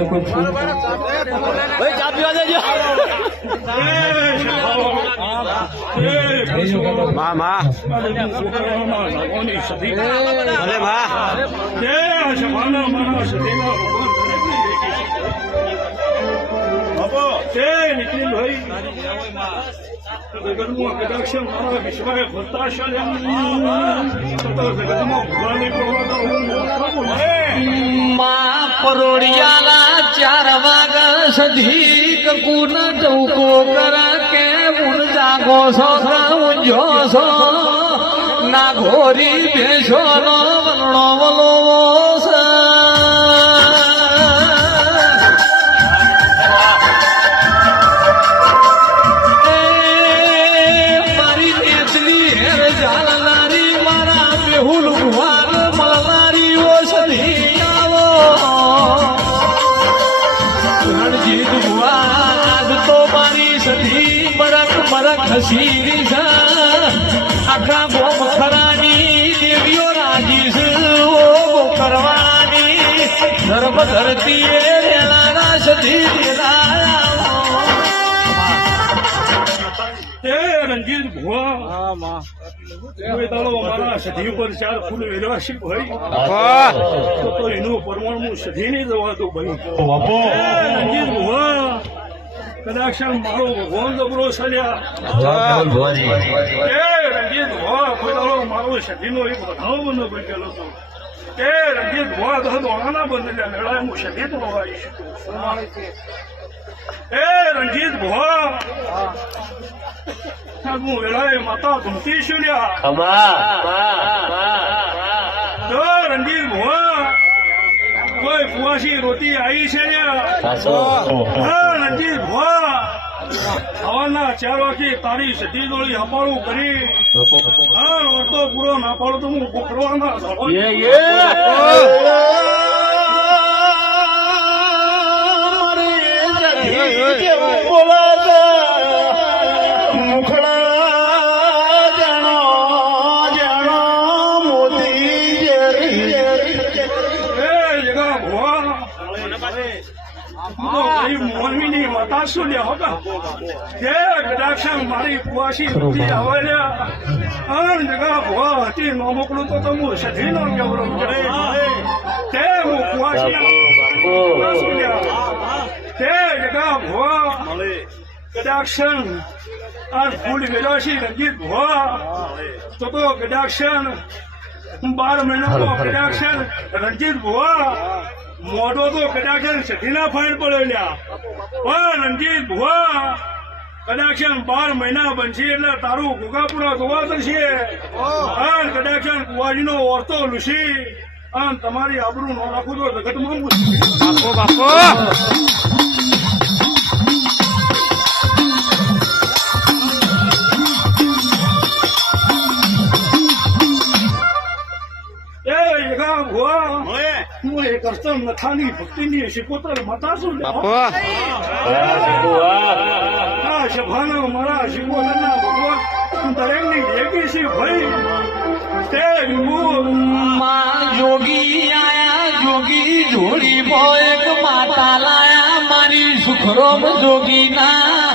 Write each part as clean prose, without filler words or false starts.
લોકો ભાઈ ચા પીવા દેજો માં માં અરે માં નીતિન ભાઈ જગતમાં કદાક્ષમ મારા વિશ્વાએ માં પરોડિયાના 4 વાગ્યા સધી કુન ચૌકો કરા કે મુન જાગો છો ઊંઝો છો ના ઘોરી ભેસો નો વલણો વલો મારી નેતલી હેર જાલનારી મારા બેહુલ ભુવાન મળનારી ઓ સધી આવો રણજીત ભુવા આજ તો મારી સધી મરક મરક હસીરી છે આખા ગોમ ખરાની દેવીઓ રાજી છે ઓ કરવાની ધર્મ ધરતી એ રેલાના સધી રંજીત ભુવા મારા સધી ઉપર 4 ફૂલ વેરવાશી ભાઈ તો એનું પરમાણુ સધી નહીં જવા દો ભાઈ રંજીત ભુવા કદાચ મારો ભગવાન જબરો સલ્યા રંજીત ભુવા પોતાનો મારો સધીનો એક વધાવો બંધ બનેલો હતો એ રંજીત ભુવા દોણાના બંધ મેળા હું સધી તો આવી શકું એ રંજીત ભુવા હું વેળાએ માતા ધમતી શુલ્યા રંજીત ભુવા કોઈ ફુવાસી રોટી આવી છે રંજીત ભુવા હવાના 4 વાગે તારી સધી દોડી હપાળું કરી ઓરતો પૂરો ના પાડો તો હું પકડવાના મોનવીની માતા શું લે હોગા કે કદાક્ષમ મારી કુવાસી હતી હવાલ્યા જગા ભુવા હતી નો મોકલું તો હું સધી નો કેવરો તે હું કુવાસી તે જગા ભુવા કદાક્ષમ આ ફૂલ વેલાશી રંજીત ભુવા તો કદાક્ષમ 12 મહિનામાં કદાક્ષમ રંજીત ભુવા મોઢો તો કદાચ સધીના ફાઈન પડેલ્યા પણ રંજીત ભુવા કદાચ 12 મહિના બનશે એટલે તારું ગોગાપુરા જોવા થશે અને કદાચ કુવાજીનો ઓરતો લૂસી અને તમારી આબરૂ નો રાખું તો જગતમાં બાપો હું એક અર્ચન નથાની ભક્તિની શિકોતર માતા છું સભાનો મારા શિકોતરના ભગવાન દરેકની ભેગી છે ભાઈ તે જોગી આયા જોગી જોડી એક માતા લાયા મારી સુખરોમ જોગીના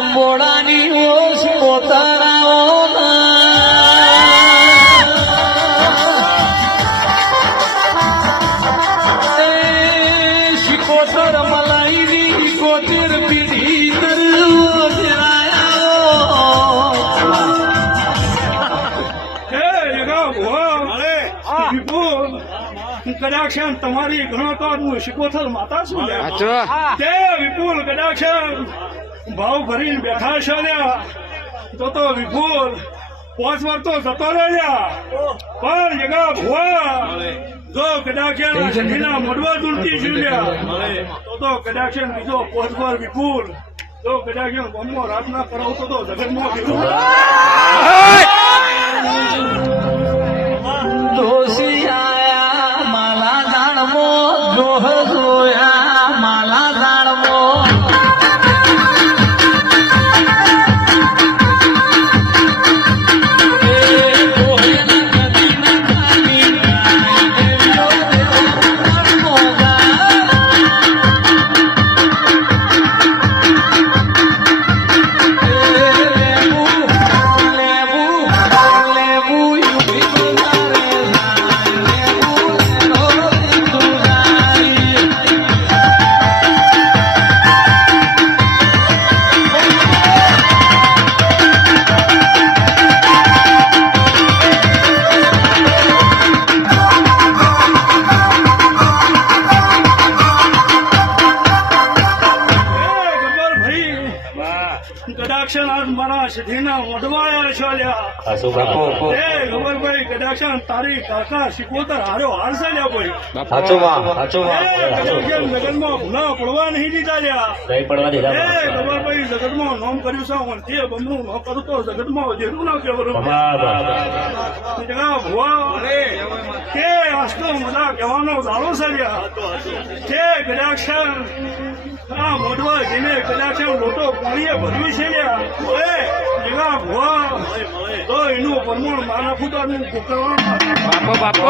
અંબોડાની ઓસ પોતારાઓ કદાક્ષણ તમારી ઘણો હું શિકોતર માતા છું તે વિપુલ કદાક્ષણ ભાવ ભરીને બેઠા છે તો વિપુલ 5 વાર તો જતો રહ્યા પણ જગા ભુવા જો કદાક્ષણ સધીના મોઢવા દૂરથી જોડ્યા તો કદાક્ષણ બીજો 5 વાર વિપુલ જો કદાક્ષણ ગમો રાતના કરાવતો તો જગતમાં કીધું સધીના મોઢવાયા છો લ્યા હાચો બાપુ એ ગોબરભાઈ કદાચ તારી કાકા શીખોતર હારો હારશે લ્યા ભાઈ હાચો માં હાચો માં એ કદાચ જગતમાં ભૂલા પડવા નહીં દીધા લ્યા નહીં પડવા દીધા એ ગોબરભાઈ જગતમાં નામ કર્યું છે પણ તે બમણું ન કરું તો જગતમાં જેટલું ના કહેવાનું ભુવા કે આસ્તો મજા કહેવાનો દાડો છે લ્યા કે કદાચ આ મોઢવા જેને કદાચ લોટો પાણીએ ભરવી છે લ્યા એ જગા ભુવા તો એનું પરમણ માં નાખું તો એનું કોકરવાનું બાપો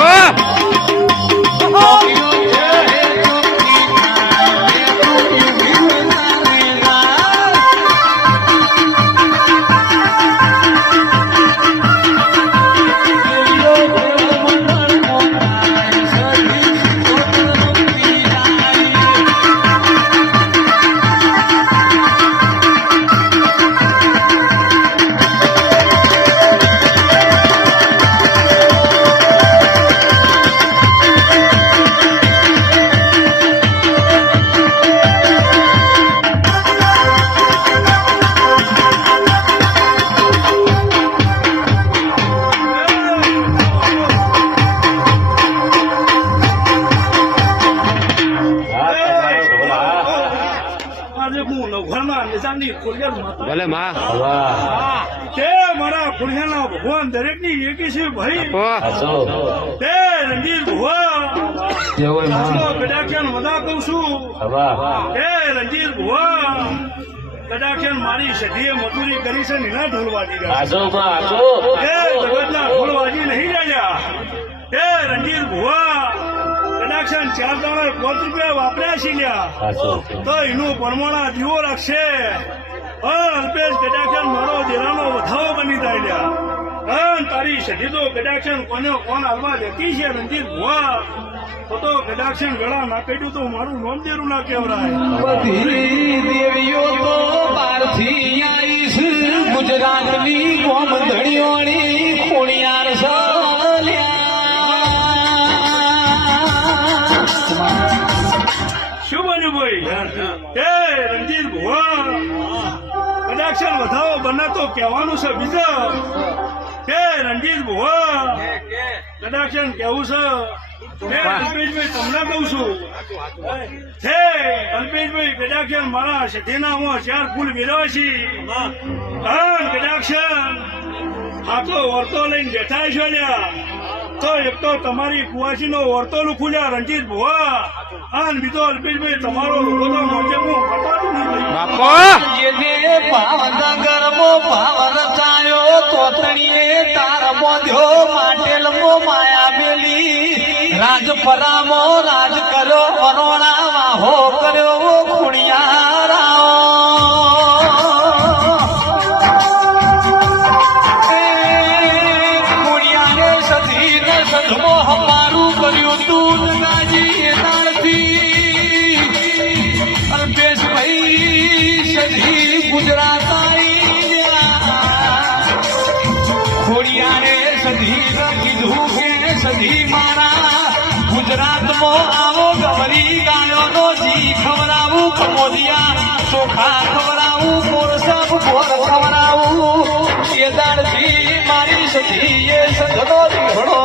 આજે હું નવઘરના નિશાનની ખોડિયાર માતા ભલે માં તે મારા ખોડિયારના ભગવાન દરેકની એકી છે ભાઈ હાચો તે રણજીત ભુવા કદાચન મજા કહું છું તે રણજીત ભુવા કદાચન મારી સધીએ મજૂરી કરી છે નીના ઢોલવા દીધા હાચો માં હાચો તે જગતના ઢોલવાજી નહીં રહ્યા તે રણજીત ભુવા કદાચન 4 દાણા 5 રૂપિયા વાપર્યા છે લ્યા હાચો તો એનું પરમાણા દીવો રાખશે અલ્પેશ કદાચન મારો દેરાનો વધાવો બની જાય લ્યા તારી સધી તો કદાચન કોને કોણ હાલવા લેતી છે રણજીત ભુવા તો કદાચન ગળા ના કાઢ્યું તો મારું નોમ દેરું ના કહેવરાય બધી દેવીઓ તો બહારથી આવીશ ગુજરાતની ગોમધણીઓની ખોડિયાર શું બન્યું ભાઈ એ રણજીત ભુવા કદાચન વધાવો બને તો કહેવાનું છે બીજા કે રણજીત ભુવા કદાચન કેવું છે અલ્પેશભાઈ તમને કહું છું છે અલ્પેશભાઈ કદાચન મારા સધીનામાં 4 ફૂલ મેળવે છે કદાચન આ તો વર્તો લઈને બેઠા છો લ્યા તો એક તો તમારી કુવાસીનો વર્તોલું ખુલ્યા રણજીત ભુવા અને બીજો અલ્પેશભાઈ તમારો લોકો તો મોજે હું પટાતું નહીં બાપો જેને ભાવનગરમો ભાવ રચાયો તોતણીએ તાર બોધ્યો માટેલમો માયા મેલી રાજપરામો રાજ કર્યો અરોણા વાહો કર્યો ખુણિયારાઓ ખુણિયારે સધીને સધમો હમારું કર્યું તું ગાજી દાળથી અલ્પેશભાઈ સધી ગુજરાત ખોડિયારે સધી કીધું કે સધી મારા ગુજરાતમાં આવો ગમરી ગાયોનો જી ખવડાવું કમોદિયા ચોખા ખવડાવું કોરસબ ગોર ખવડાવું એ દાડથી મારી સધી એ સધનો દીહડો